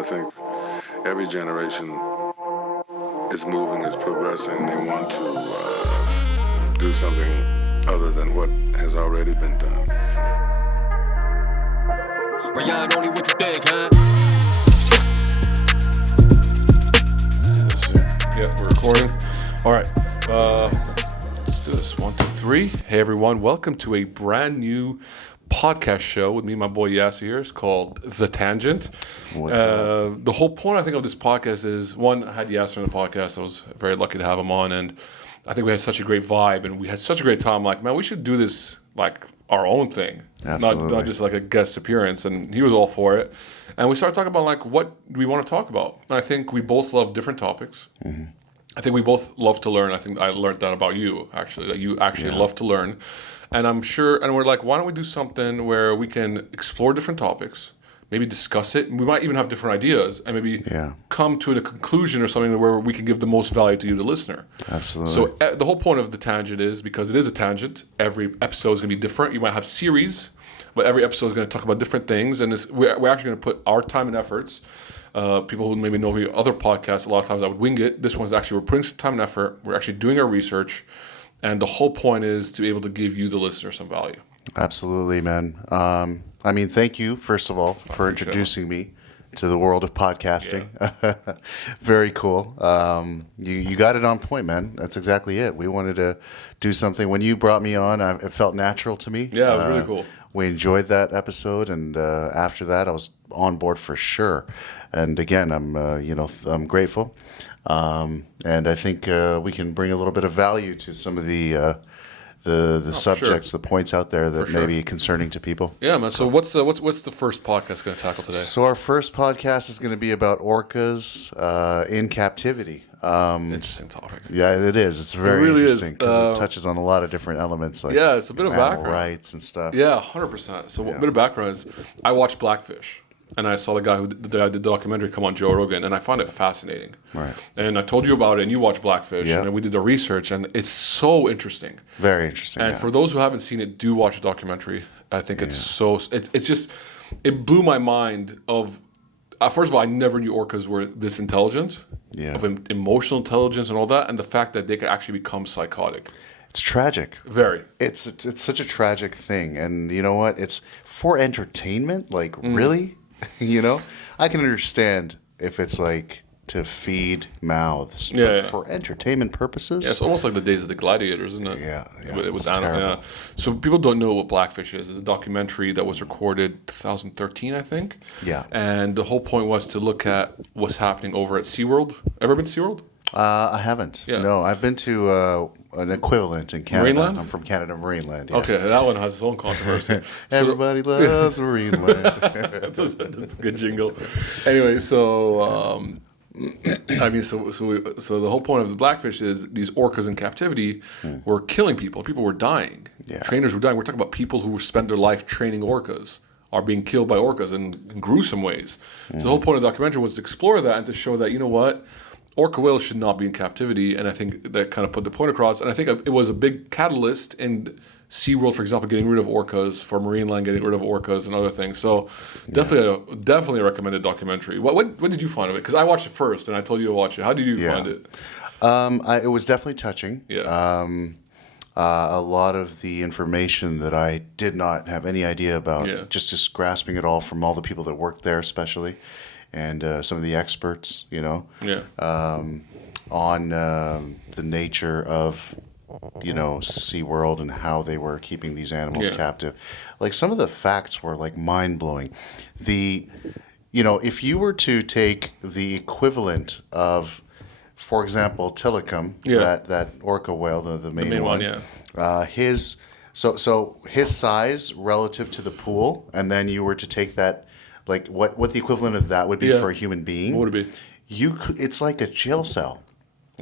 I think every generation is moving, is progressing. They want to do something other than what has already been done. Ryan, only what you think, huh? Yeah, we're recording. All right, let's do this. 1, 2, 3. Hey, everyone. Welcome to a brand new podcast show with me and my boy Yass here. It's called The Tangent. The whole point, I think, of this podcast is, one, I had Yass on the podcast. I was very lucky to have him on, and I think we had such a great vibe, and we had such a great time. Like, man, we should do this like our own thing, not just like a guest appearance. And he was all for it. And we started talking about like what we want to talk about. And I think we both love different topics. Mm-hmm. I think we both love to learn. I think I learned that about you, actually, that you actually love to learn. And I'm sure, and we're like, why don't we do something where we can explore different topics, maybe discuss it, and we might even have different ideas, and maybe come to a conclusion or something where we can give the most value to you, the listener. Absolutely. So the whole point of The Tangent is, because it is a tangent, every episode is going to be different. You might have series, but every episode is going to talk about different things, and we're actually going to put our time and efforts. People who maybe know other podcasts, a lot of times I would wing it. This one's actually, we're putting some time and effort. We're actually doing our research. And the whole point is to be able to give you, the listener, some value. Absolutely, man. I mean, thank you, first of all, for introducing me to the world of podcasting. Yeah. Very cool. You got it on point, man. That's exactly it. We wanted to do something. When you brought me on, it felt natural to me. Yeah, it was really cool. We enjoyed that episode, and after that, I was on board for sure. And again, I'm grateful, and I think we can bring a little bit of value to some of the subjects, the points out there that may be concerning to people. Yeah, man. So what's the first podcast going to tackle today? So our first podcast is going to be about orcas in captivity. Interesting topic. Yeah, it is. It's very interesting because it touches on a lot of different elements. Like it's a bit of background, rights and stuff. Yeah, 100%. So a bit of background is, I watched Blackfish. And I saw the guy who did the documentary come on Joe Rogan, and I found it fascinating. Right. And I told you about it, and you watched Blackfish, and we did the research, and it's so interesting. Very interesting. And for those who haven't seen it, do watch the documentary. I think it's just, it blew my mind of, first of all, I never knew orcas were this intelligent, of emotional intelligence and all that, and the fact that they could actually become psychotic. It's tragic. Very. It's such a tragic thing, and you know what? It's for entertainment. Like really. You know, I can understand if it's like to feed mouths, but for entertainment purposes. Yeah, it's almost like the days of the gladiators, isn't it? Yeah. With animal, yeah. So people don't know what Blackfish is. It's a documentary that was recorded 2013, I think. Yeah. And the whole point was to look at what's happening over at SeaWorld. Ever been to SeaWorld? I haven't. Yeah. No, I've been to an equivalent in Canada. Marineland? I'm from Canada, Marineland. Yeah. Okay, that one has its own controversy. Everybody loves Marineland. That's a good jingle. Anyway, so so the whole point of the Blackfish is these orcas in captivity were killing people. People were dying. Yeah. Trainers were dying. We're talking about people who spend their life training orcas are being killed by orcas in gruesome ways. So the whole point of the documentary was to explore that and to show that, you know what, orca whales should not be in captivity, and I think that kind of put the point across. And I think it was a big catalyst in SeaWorld, for example, getting rid of orcas, for Marineland getting rid of orcas and other things. So definitely a recommended documentary. What did you find of it? Because I watched it first, and I told you to watch it. How did you find it? It was definitely touching. Yeah. A lot of the information that I did not have any idea about, just grasping it all from all the people that worked there, especially. And some of the experts, on the nature of, SeaWorld and how they were keeping these animals captive. Like, some of the facts were, like, mind-blowing. If you were to take the equivalent of, for example, Tilikum, that orca whale, the main one, his size relative to the pool, and then you were to take that, like what the equivalent of that would be for a human being. What would it be? It's like a jail cell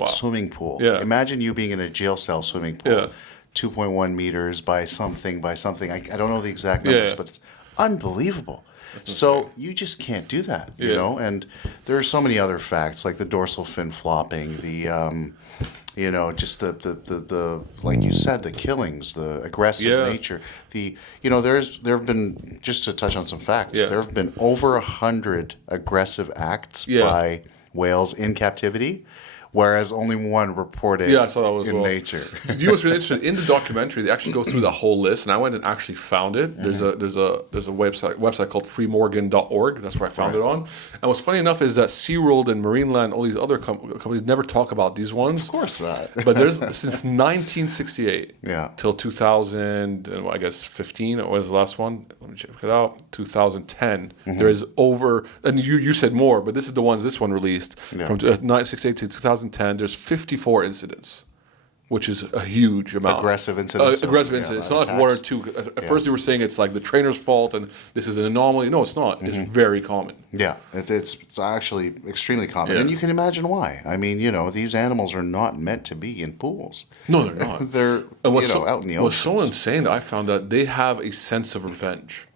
swimming pool. Yeah. Imagine you being in a jail cell swimming pool, 2.1 meters by something. I don't know the exact numbers, but it's unbelievable. So you just can't do that, you know. And there are so many other facts, like the dorsal fin flopping, the just the like you said, the killings, the aggressive nature. There have been, just to touch on some facts, there have been over 100 aggressive acts by whales in captivity, whereas only one reported I saw that in nature. You know what's really interesting? In the documentary, they actually go through the whole list, and I went and actually found it. There's a website called freemorgan.org. That's where I found it on. And what's funny enough is that SeaWorld and Marineland, all these other companies never talk about these ones. Of course not. But there's since 1968 till 2000, I guess 15. What was the last one? Let me check it out. 2010. There is over, and you said more, but this is the ones this one released from 1968 to 2010. There's 54 incidents, which is a huge amount. Aggressive incidents. It's not like one or two. At first, they were saying it's like the trainer's fault and this is an anomaly. No, it's not. It's very common. Yeah, it's actually extremely common, and you can imagine why. I mean, these animals are not meant to be in pools. No, they're not. They're out in the ocean. What's so insane that I found that they have a sense of revenge.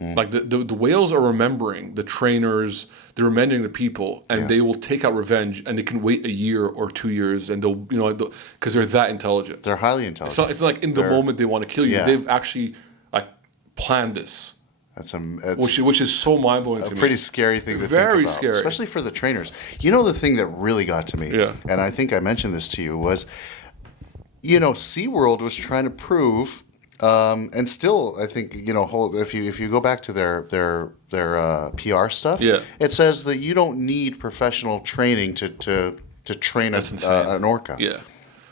Like the whales are remembering the trainers, they're remembering the people, and they will take out revenge, and they can wait a year or 2 years, and they'll because they're that intelligent. They're highly intelligent. It's like in the moment they want to kill you. Yeah. They've actually planned this. Which is so mind blowing to me. A pretty scary thing to think about. Very scary, especially for the trainers. The thing that really got to me, and I think I mentioned this to you, was SeaWorld was trying to prove. And still, I think if you go back to their PR stuff, it says that you don't need professional training to train an orca. Yeah.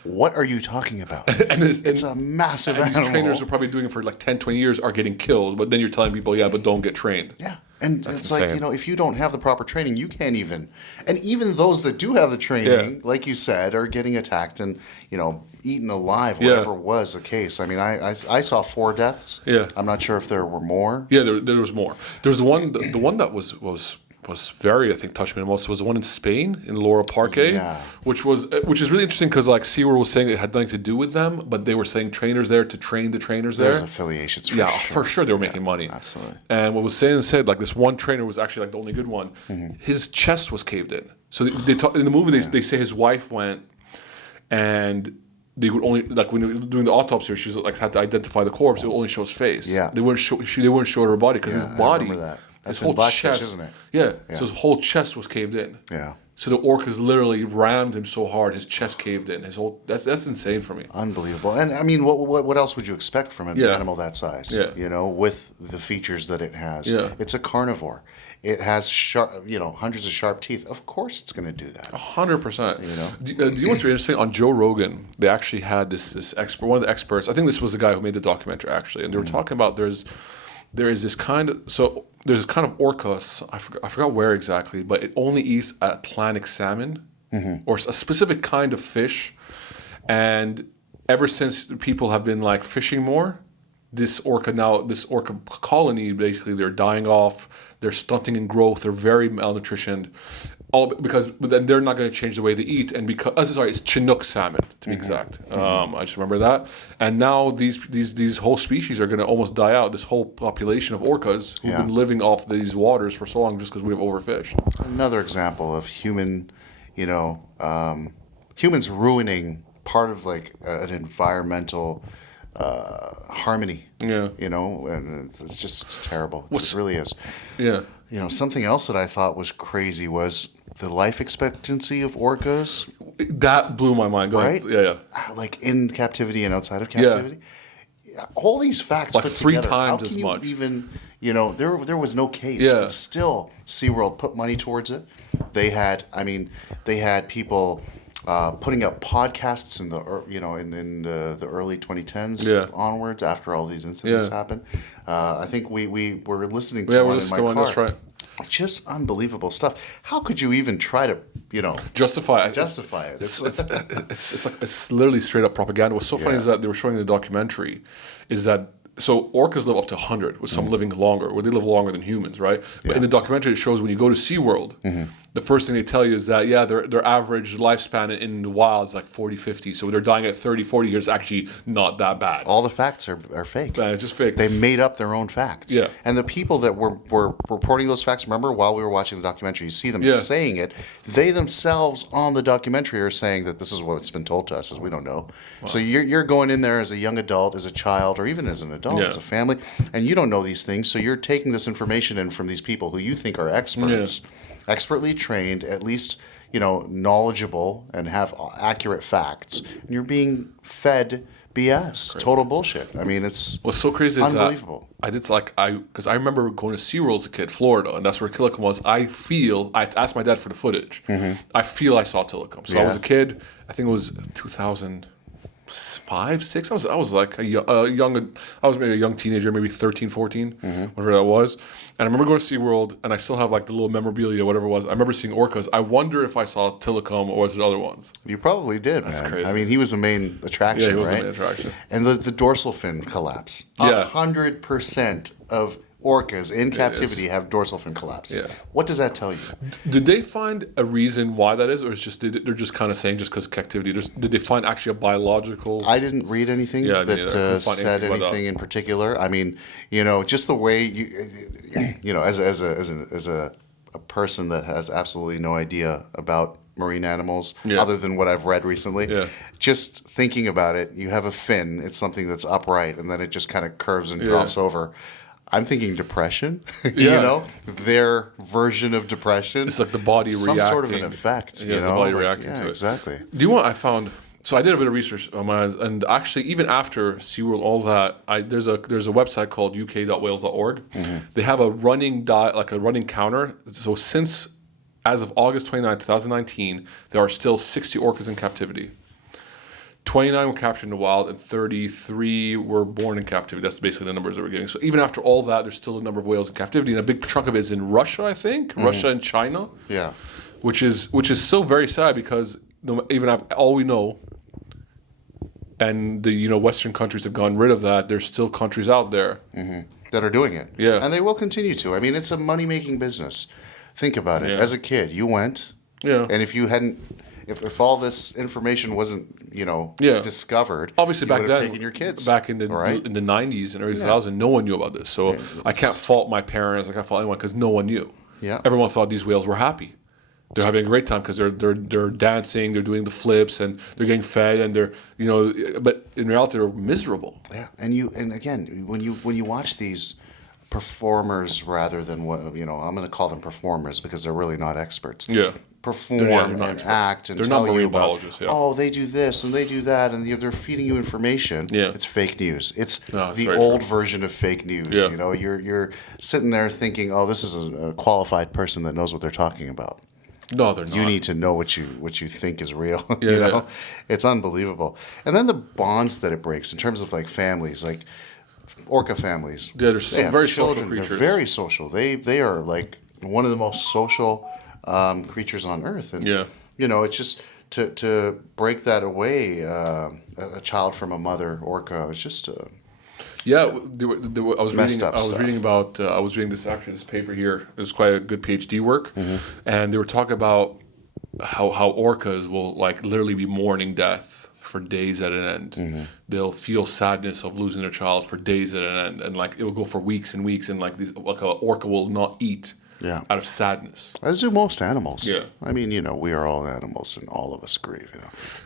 What are you talking about? It's a massive animal. These trainers are probably doing it for like 10, 20 years are getting killed, but then you're telling people, but don't get trained. Yeah. And it's insane. Like, if you don't have the proper training, you can't even. And even those that do have the training, like you said, are getting attacked and, eaten alive, whatever was the case. I mean, I saw 4 deaths. Yeah. I'm not sure if there were more. Yeah, there was more. There's the one that was very, I think, touched me the most was the one in Spain, in Laura Parque, which is really interesting because like SeaWorld was saying it had nothing to do with them, but they were saying trainers there to train the trainers there. There's affiliations for sure. For sure they were making money. Absolutely. And what was said, like this one trainer was actually like the only good one. His chest was caved in. So they talk, in the movie they say his wife went and they would only, like when they were doing the autopsy, she was like had to identify the corpse. It would only show his face. Yeah. They wouldn't show her body because his body. I remember that. That's his whole Blackfish, chest, isn't it? Yeah. So his whole chest was caved in. Yeah. So the orcas literally rammed him so hard, his chest caved in. That's insane for me. Unbelievable. And I mean, what else would you expect from an animal that size? Yeah. With the features that it has. Yeah. It's a carnivore. It has hundreds of sharp teeth. Of course, it's going to do that. 100%. Do you know what's really interesting? On Joe Rogan, they actually had this expert, one of the experts. I think this was the guy who made the documentary actually, and they were talking about there's this kind of orca. I forgot where exactly, but it only eats Atlantic salmon or a specific kind of fish. And ever since people have been like fishing more, this orca colony basically they're dying off. They're stunting in growth. They're very malnutritioned. But then they're not going to change the way they eat, and it's Chinook salmon to be exact. I just remember that. And now these whole species are going to almost die out. This whole population of orcas who've been living off these waters for so long just because we've overfished. Another example of humans ruining part of like an environmental harmony. Yeah. And it's terrible. It really is. Yeah. Something else that I thought was crazy was the life expectancy of orcas. That blew my mind. Go ahead. Yeah. Like in captivity and outside of captivity. Yeah. All these facts like put 3 together. times How as can much. You even, there was no case, but still SeaWorld put money towards it. They had people putting up podcasts in the the early 2010s onwards after all these incidents happened. I think we were listening to one in my car. That's right. Just unbelievable stuff. How could you even try to justify it? It's literally straight up propaganda. What's so funny is that they were showing in the documentary is that so orcas live up to 100, with some living longer, where they live longer than humans, right? But in the documentary, it shows when you go to SeaWorld, the first thing they tell you is that, their average lifespan in the wild is like 40, 50. So they're dying at 30, 40 years, actually not that bad. All the facts are fake. It's just fake. They made up their own facts. Yeah. And the people that were reporting those facts, remember, while we were watching the documentary, you see them saying it. They themselves on the documentary are saying that this is what's been told to us, as we don't know. Wow. So you're going in there as a young adult, as a child, or even as an adult, as a family, and you don't know these things. So you're taking this information in from these people who you think are experts. Yeah. Expertly trained, at least, knowledgeable and have accurate facts. And you're being fed BS, total bullshit. I mean, it's what's so crazy unbelievable. Is that because I remember going to SeaWorld as a kid, Florida, and that's where Tilikum was. I asked my dad for the footage. I feel I saw Tilikum. So I was a kid. I think it was 2005, 6. I was like maybe a young teenager, maybe 13, 14, whatever that was. And I remember going to SeaWorld, and I still have like the little memorabilia, whatever it was. I remember seeing orcas. I wonder if I saw Tilikum or was it other ones. You probably did, That's man. Crazy. I mean, he was the main attraction, he was right? the main attraction. And the dorsal fin collapse. 100% of orcas in captivity have dorsal fin collapse. Yeah. What does that tell you? Did they find a reason why that is, or it's just they're just kind of saying just because of captivity? Did they find actually a biological? I didn't read anything that said anything in particular. I mean, just the way as a person that has absolutely no idea about marine animals other than what I've read recently. Yeah. Just thinking about it, you have a fin. It's something that's upright, and then it just kind of curves and drops over. I'm thinking depression, their version of depression. It's like the body reacting. Some sort of an effect. The body reacting to it. Exactly. Do you know what I found? So I did a bit of research on mine, and actually, even after SeaWorld, all that, there's a website called uk.whales.org. They have a running counter. So as of August 29, 2019, there are still 60 orcas in captivity. 29 were captured in the wild, and 33 were born in captivity. That's basically the numbers that we're getting. So even after all that, there's still a number of whales in captivity, and a big chunk of it is in Russia, I think. Russia and China. Yeah. Which is so very sad, because even after all we know, and the Western countries have gotten rid of that, there's still countries out there that are doing it. Yeah. And they will continue to. I mean, it's a money-making business. Think about it. Yeah. As a kid, you went, and if you hadn't... If all this information wasn't, discovered, obviously back then, taken your kids back in the 90s and early 2000s, no one knew about this. So I can't fault my parents. I can't fault anyone, because no one knew. Yeah, everyone thought these whales were happy. They're having a great time because they're dancing, they're doing the flips, and they're getting fed, and they're but in reality they're miserable. Yeah, and again, when you watch these performers, rather than what I'm going to call them performers, because they're really not experts. Yeah. Perform and act and tell you about, they do this and they do that, and they're feeding you information. Yeah. It's fake news. It's the old version of fake news. Yeah. You're sitting there thinking, this is a qualified person that knows what they're talking about. No, they're not. You need to know what you think is real. It's unbelievable. And then the bonds that it breaks in terms of like families, like orca families. Yeah, they're very social creatures. They're very social. They are like one of the most social creatures on Earth, and it's just to break that away, a child from a mother orca. It's just I was reading this paper here. It was quite a good PhD work, and they were talking about how orcas will like literally be mourning death for days at an end. They'll feel sadness of losing their child for days at an end, and like it will go for weeks and weeks, and like an orca will not eat. Out of sadness. As do most animals. Yeah. I mean, we are all animals, and all of us grieve,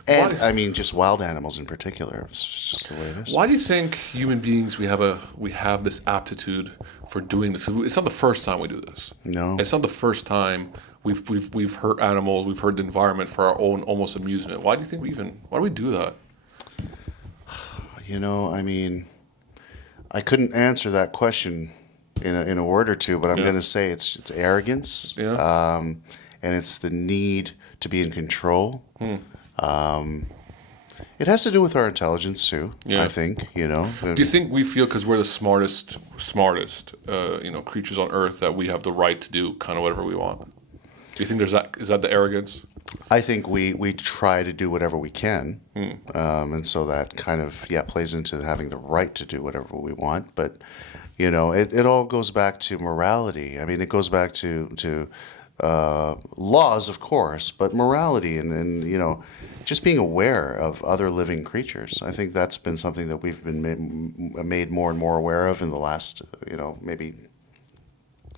And, I mean, just wild animals in particular. It's just the way it is. Why do you think human beings, we have this aptitude for doing this? It's not the first time we do this. No. It's not the first time we've hurt animals, we've hurt the environment for our own almost amusement. Why do you think why do we do that? I mean, I couldn't answer that question in a word or two, but I'm going to say it's arrogance, and it's the need to be in control. It has to do with our intelligence too. I think. Do you think we feel because we're the smartest creatures on Earth that we have the right to do kind of whatever we want? Do you think is that the arrogance? I think we try to do whatever we can, and so that kind of plays into having the right to do whatever we want. But it all goes back to morality. I mean, it goes back to laws, of course, but morality and just being aware of other living creatures. I think that's been something that we've been made more and more aware of in the last maybe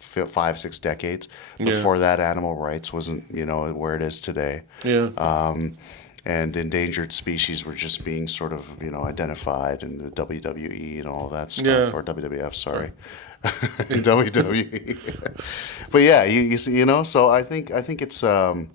5-6 decades. Before that, animal rights wasn't where it is today. And endangered species were just being sort of identified in the WWE and all that stuff, or WWF, sorry. WWE. But yeah, you see, so I think it's a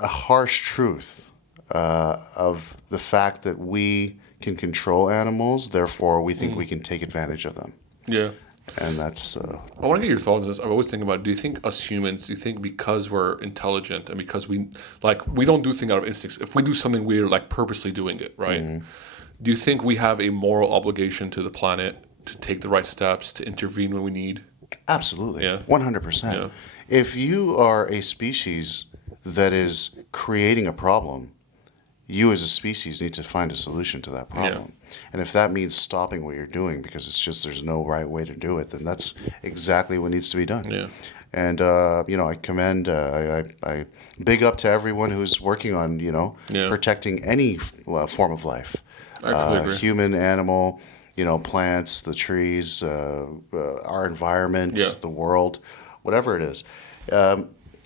harsh truth of the fact that we can control animals, therefore we think we can take advantage of them. Yeah. And that's... I want to get your thoughts on this. I always think about, do you think us humans, do you think because we're intelligent and because we don't do things out of instincts, if we do something, we're purposely doing it, right? Mm-hmm. Do you think we have a moral obligation to the planet to take the right steps, to intervene when we need? Absolutely. Yeah. 100%. Yeah. If you are a species that is creating a problem, you as a species need to find a solution to that problem. Yeah. And if that means stopping what you're doing because it's just there's no right way to do it, then that's exactly what needs to be done. Yeah. And, I commend, I big up to everyone who's working on, protecting any form of life. Human, animal, plants, the trees, our environment, the world, whatever it is.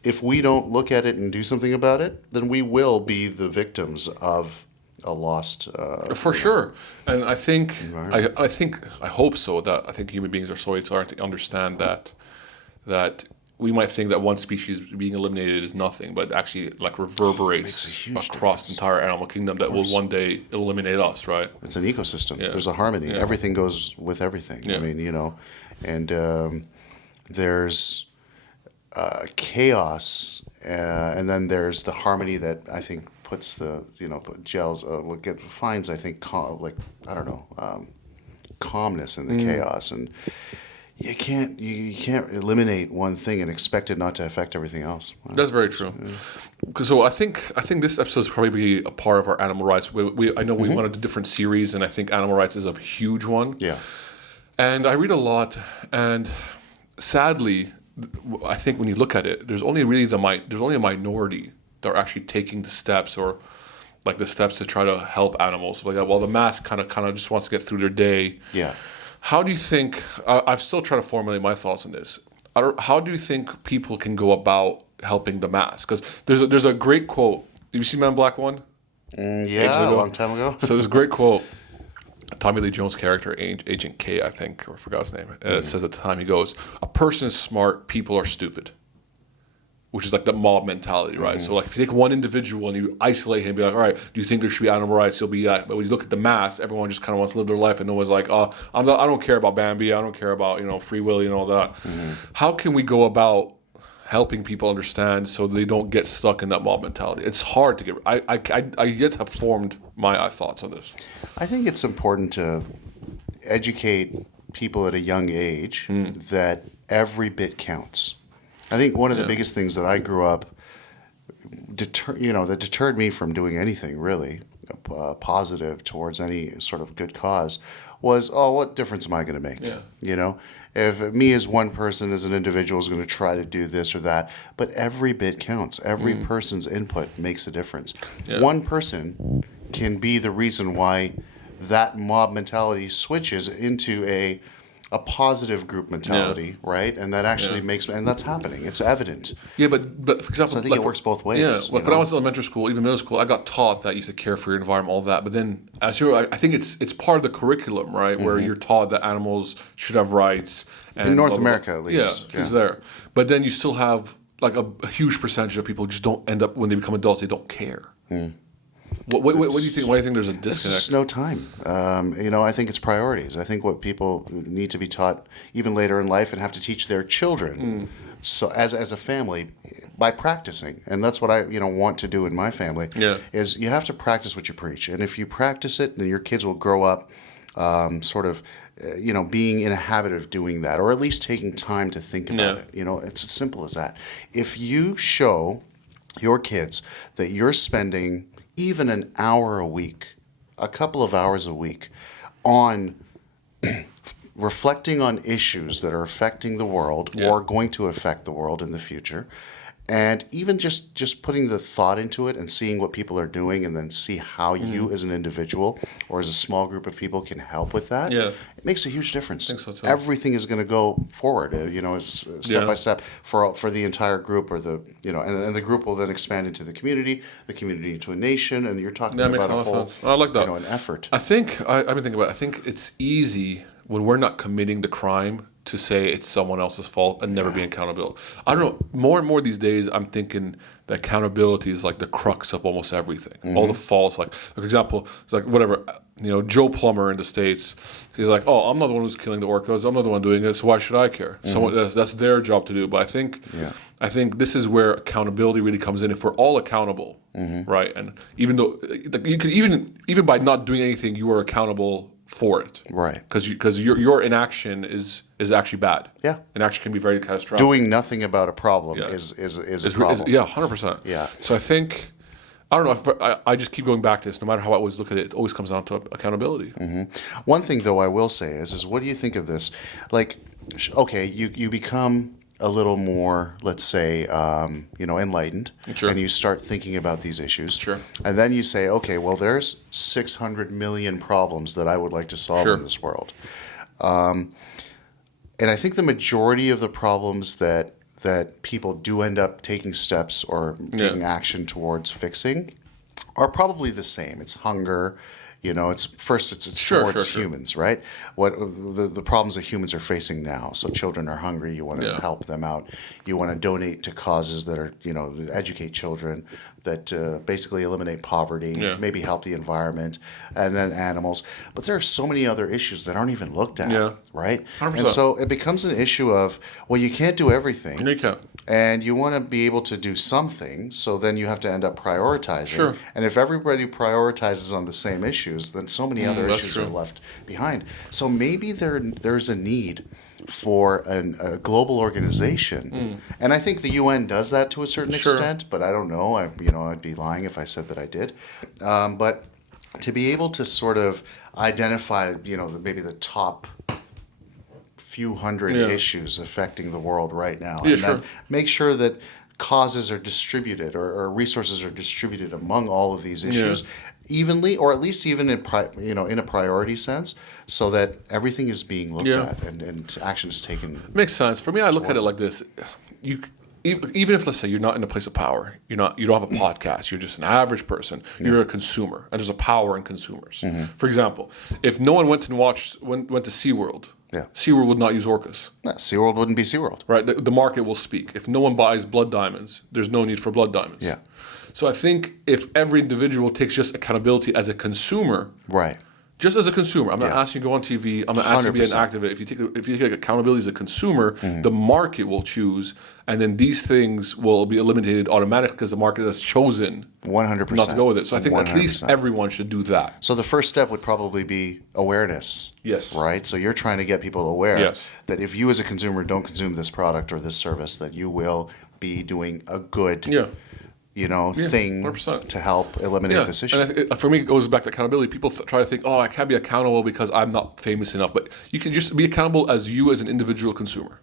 If we don't look at it and do something about it, then we will be the victims of a lost. For sure, and I think I hope so. That I think human beings are so smart to understand that we might think that one species being eliminated is nothing, but actually reverberates across the entire animal kingdom that will one day eliminate us. Right? It's an ecosystem. Yeah. There's a harmony. Yeah. Everything goes with everything. Yeah. I mean, and there's. Chaos, and then there's the harmony that I think puts the finds I think calmness in the chaos, and you can't eliminate one thing and expect it not to affect everything else. That's very true. Yeah. So I think this episode is probably be a part of our animal rights. I know we wanted a different series, and I think animal rights is a huge one. Yeah, and I read a lot, and sadly, I think when you look at it, there's only a minority that are actually taking the steps or the steps to try to help animals. While the mass kind of just wants to get through their day. Yeah. How do you think? I've still trying to formulate my thoughts on this. How do you think people can go about helping the mass? Because there's a great quote. Have you seen Man in Black 1? Yeah, a long time ago. So there's a great quote. Tommy Lee Jones' character, Agent K, I think, or I forgot his name, says at the time, he goes, "A person is smart, people are stupid," which is the mob mentality, right? So if you take one individual and you isolate him, be like, all right, do you think there should be animal rights? He'll be, but when you look at the mass, everyone just kind of wants to live their life, and no one's like, I don't care about Bambi, I don't care about Free Willy and all that. How can we go about helping people understand so they don't get stuck in that mob mentality? It's hard to get. I yet have formed my thoughts on this. I think it's important to educate people at a young age that every bit counts. I think one of the biggest things that I grew up that deterred me from doing anything really positive towards any sort of good cause was, what difference am I going to make? Yeah. If me as one person, as an individual, is going to try to do this or that, but every bit counts. Every person's input makes a difference. Yeah. One person can be the reason why that mob mentality switches into a positive group mentality, right? And that actually makes, and that's happening. It's evident. Yeah, but for example, so I think it works both ways. Yeah, when I was in elementary school, even middle school, I got taught that you should care for your environment, all that. But then, I think it's part of the curriculum, right? Where you're taught that animals should have rights. And in North America, at least. Yeah, it's there. But then you still have a huge percentage of people just don't end up, when they become adults, they don't care. What do you think? Why do you think there's a disconnect? It's just no time. I think it's priorities. I think what people need to be taught even later in life and have to teach their children. So as a family, by practicing, and that's what I want to do in my family. Is you have to practice what you preach, and if you practice it, then your kids will grow up sort of, being in a habit of doing that, or at least taking time to think about it. It's as simple as that. If you show your kids that you're spending even an hour a week, a couple of hours a week, on reflecting on issues that are affecting the world or going to affect the world in the future, and even just putting the thought into it and seeing what people are doing, and then see how you as an individual or as a small group of people can help with that, it makes a huge difference. I think so too. Everything is going to go forward, step by step for the entire group, or and the group will then expand into the community into a nation, and you're talking about a whole, sense. I like that. an effort. I think I've been thinking about it. I think it's easy when we're not committing the crime to say it's someone else's fault and never being accountable. I don't know. More and more these days, I'm thinking that accountability is like the crux of almost everything. All the faults, like for example, it's like whatever, Joe Plumber in the States, he's like, oh, I'm not the one who's killing the orcas. I'm not the one doing it, so why should I care? Someone that's their job to do. But I think this is where accountability really comes in. If we're all accountable, right? And even though you could even by not doing anything, you are accountable for it, right? Because your inaction is actually bad. Yeah, inaction can be very catastrophic. Doing nothing about a problem is a problem. 100%. Yeah. So I think I don't know. I just keep going back to this. No matter how I always look at it, it always comes down to accountability. One thing though I will say is what do you think of this? Like, okay, you become a little more, let's say, enlightened, and you start thinking about these issues. Sure. And then you say, okay, well, there's 600 million problems that I would like to solve in this world. And I think the majority of the problems that people do end up taking steps or taking action towards fixing are probably the same. It's hunger. It's towards humans, right? What the problems that humans are facing now. So children are hungry. You want to help them out. You want to donate to causes that are, educate children, that basically eliminate poverty, maybe help the environment, and then animals. But there are so many other issues that aren't even looked at, right? 100%. And so it becomes an issue of, well, you can't do everything. You can't. And you want to be able to do something, so then you have to end up prioritizing. Sure. And if everybody prioritizes on the same issues, then so many other issues are left behind. So maybe there's a need for a global organization. And I think the UN does that to a certain extent, but I don't know. I'd be lying if I said that I did. But to be able to sort of identify, maybe the top few hundred issues affecting the world right now, and then make sure that causes are distributed or resources are distributed among all of these issues evenly, or at least even in a priority sense, so that everything is being looked at and action is taken. Makes sense. For me, I look at it like this: even if, let's say, you're not in a place of power, you don't have a podcast, you're just an average person, you're a consumer, and there's a power in consumers. For example, if no one went to SeaWorld, SeaWorld would not use orcas. No, SeaWorld wouldn't be SeaWorld. Right? The market will speak. If no one buys blood diamonds, there's no need for blood diamonds. Yeah. So I think if every individual takes just accountability as a consumer, right? Just as a consumer, I'm not asking you to go on TV. I'm not asking you to be an activist. If you take accountability as a consumer, the market will choose, and then these things will be eliminated automatically because the market has chosen 100% not to go with it. So I think 100%. At least everyone should do that. So the first step would probably be awareness. Yes. Right? So you're trying to get people aware that if you as a consumer don't consume this product or this service, that you will be doing a good thing 100%. to help eliminate this issue. And for me, it goes back to accountability. People try to think, I can't be accountable because I'm not famous enough. But you can just be accountable as you as an individual consumer.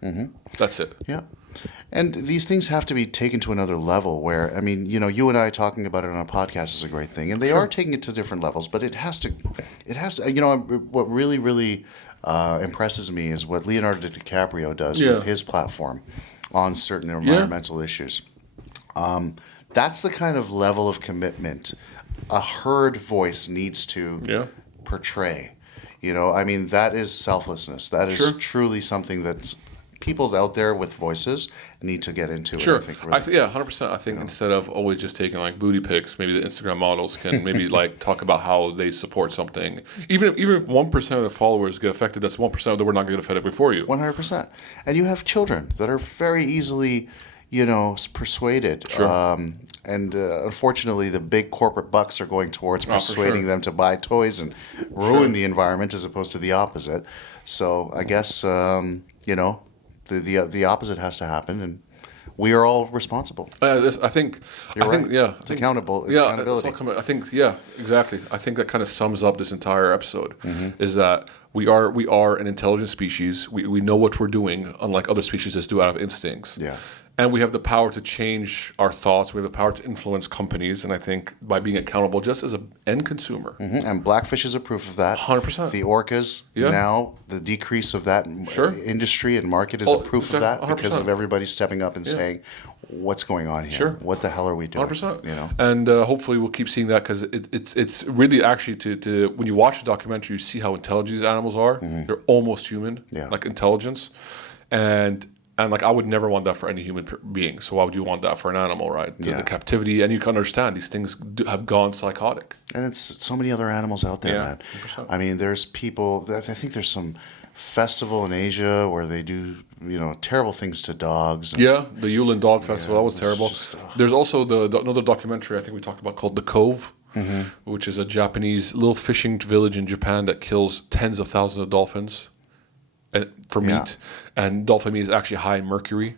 That's it. Yeah. And these things have to be taken to another level where, you and I talking about it on a podcast is a great thing. And they are taking it to different levels, but it has to, what really, really impresses me is what Leonardo DiCaprio does with his platform on certain environmental issues. That's the kind of level of commitment a heard voice needs to portray. That is selflessness. That is truly something that people out there with voices need to get into. Sure. I think 100%. I think instead of always just taking like booty pics, maybe the Instagram models can maybe like talk about how they support something. Even if 1% of the followers get affected, that's 1% that we're not going to get affected before you. 100%. And you have children that are very easily persuaded. unfortunately, the big corporate bucks are going towards persuading sure. them to buy toys and ruin the environment as opposed to the opposite. So I guess the opposite has to happen, and we are all responsible. I think, yeah, It's accountable. It's accountability. I think, yeah, exactly. I think that kind of sums up this entire episode. Mm-hmm. Is that we are an intelligent species. We know what we're doing, unlike other species that do out of instincts. Yeah. And we have the power to change our thoughts. We have the power to influence companies. And I think by being accountable just as an end consumer. Mm-hmm. And Blackfish is a proof of that. 100%. The orcas, now, the decrease of that industry and market is a proof of that 100%. because of everybody stepping up and saying, what's going on here? Sure. What the hell are we doing? 100%. You know? And hopefully we'll keep seeing that because it's really actually to when you watch the documentary, you see how intelligent these animals are. Mm-hmm. They're almost human, Yeah. like intelligence. And like I would never want that for any human being. So why would you want that for an animal, right? The captivity, and you can understand these things have gone psychotic. And it's so many other animals out there, man. 100%. I mean, there's people. I think there's some festival in Asia where they do, terrible things to dogs. And, Yeah, the Yulin Dog Festival, that was it's terrible. just, There's also another documentary I think we talked about called The Cove, which is a Japanese little fishing village in Japan that kills tens of thousands of dolphins for meat. And dolphin meat is actually high in mercury,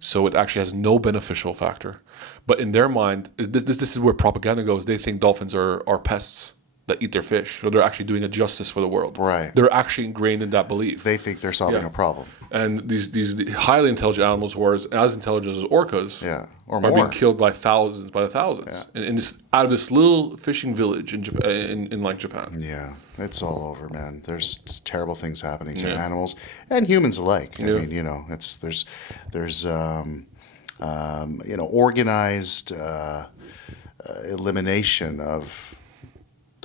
so it actually has no beneficial factor. But in their mind, this is where propaganda goes. They think dolphins are pests that eat their fish, so they're actually doing a justice for the world. Right. They're actually ingrained in that belief. They think they're solving a problem. And these highly intelligent animals who are as intelligent as orcas or are more. being killed by the thousands. In this out of this little fishing village in Japan, in like Japan. Yeah, it's all over, man. There's terrible things happening to animals and humans alike. I mean, there's organized elimination of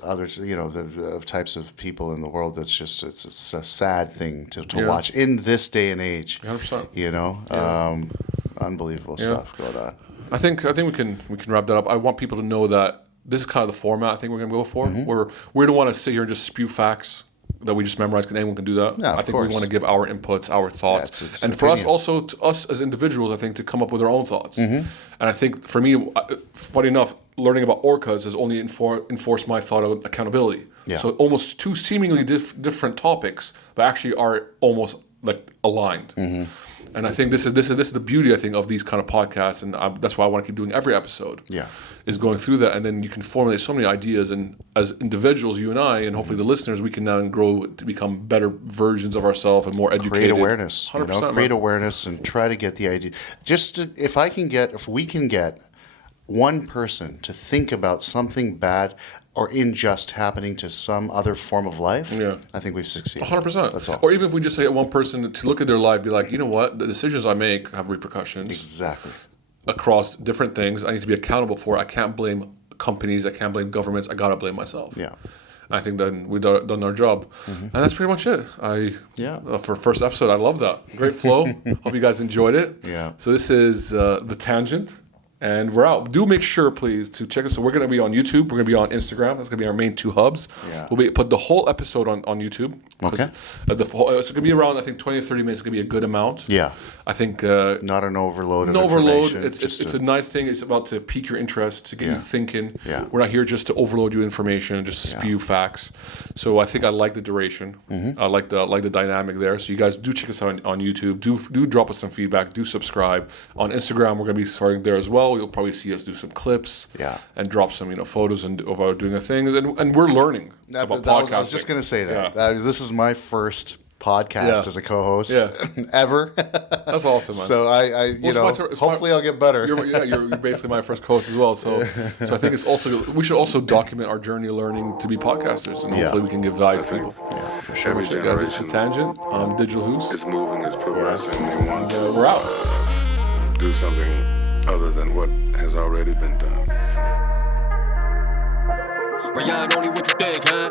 others, of types of people in the world. That's just it's a sad thing to watch in this day and age. 100%. Unbelievable stuff going on. I think we can wrap that up. I want people to know that this is kind of the format I think we're going to go for. We don't want to sit here and just spew facts that we just memorize, because anyone can do that. Yeah, I think we want to give our inputs, our thoughts. It's and for us also, to us as individuals, I think, to come up with our own thoughts. And I think for me, funny enough, learning about orcas has only enforced my thought of accountability. Yeah. So almost two seemingly different topics, but actually are almost like aligned. And I think this is the beauty, I think, of these kind of podcasts, and that's why I want to keep doing every episode. Yeah, is going through that, and then you can formulate so many ideas, and as individuals, you and I, and hopefully the listeners, we can now grow to become better versions of ourselves and more educated. create awareness. 100%, create awareness and try to get the idea. If we can get one person to think about something bad or unjust happening to some other form of life, I think we've succeeded. 100%. That's all. Or even if we just say one person to look at their life, be like, you know what, the decisions I make have repercussions. Exactly. Across different things I need to be accountable for. I can't blame companies. I can't blame governments. I gotta blame myself. Yeah. I think then we've done our job, and that's pretty much it. For first episode, I love that. Great flow. Hope you guys enjoyed it. Yeah. So this is The Tangent, and we're out. Do make sure, please, to check us. So we're going to be on YouTube. We're going to be on Instagram. That's going to be our main two hubs. Yeah. We'll put the whole episode on YouTube. Okay. It's going to be around, I think, 20 to 30 minutes. It's going to be a good amount. Yeah. I think not an overload of overload. information. It's a nice thing. It's about to pique your interest, to get you thinking. Yeah. We're not here just to overload you information and just spew facts. So I think I like the duration. I like the dynamic there. So you guys do check us out on YouTube. Do drop us some feedback. Do subscribe. On Instagram, we're going to be starting there as well. You'll probably see us do some clips. And drop some photos of our doing the things. And we're learning about podcasting. I was just going to say that. This is my first podcast as a co-host ever. That's awesome, man. So hopefully I'll get better. You're basically my first co-host as well. So I think we should also document our journey of learning to be podcasters, and hopefully we can give value to people. Yeah, for sure. Every generation This is Tangent. I'm Digital Hoos. is moving, is progressing. They want to We're out. do something other than what has already been done. Beyond only what you think, huh?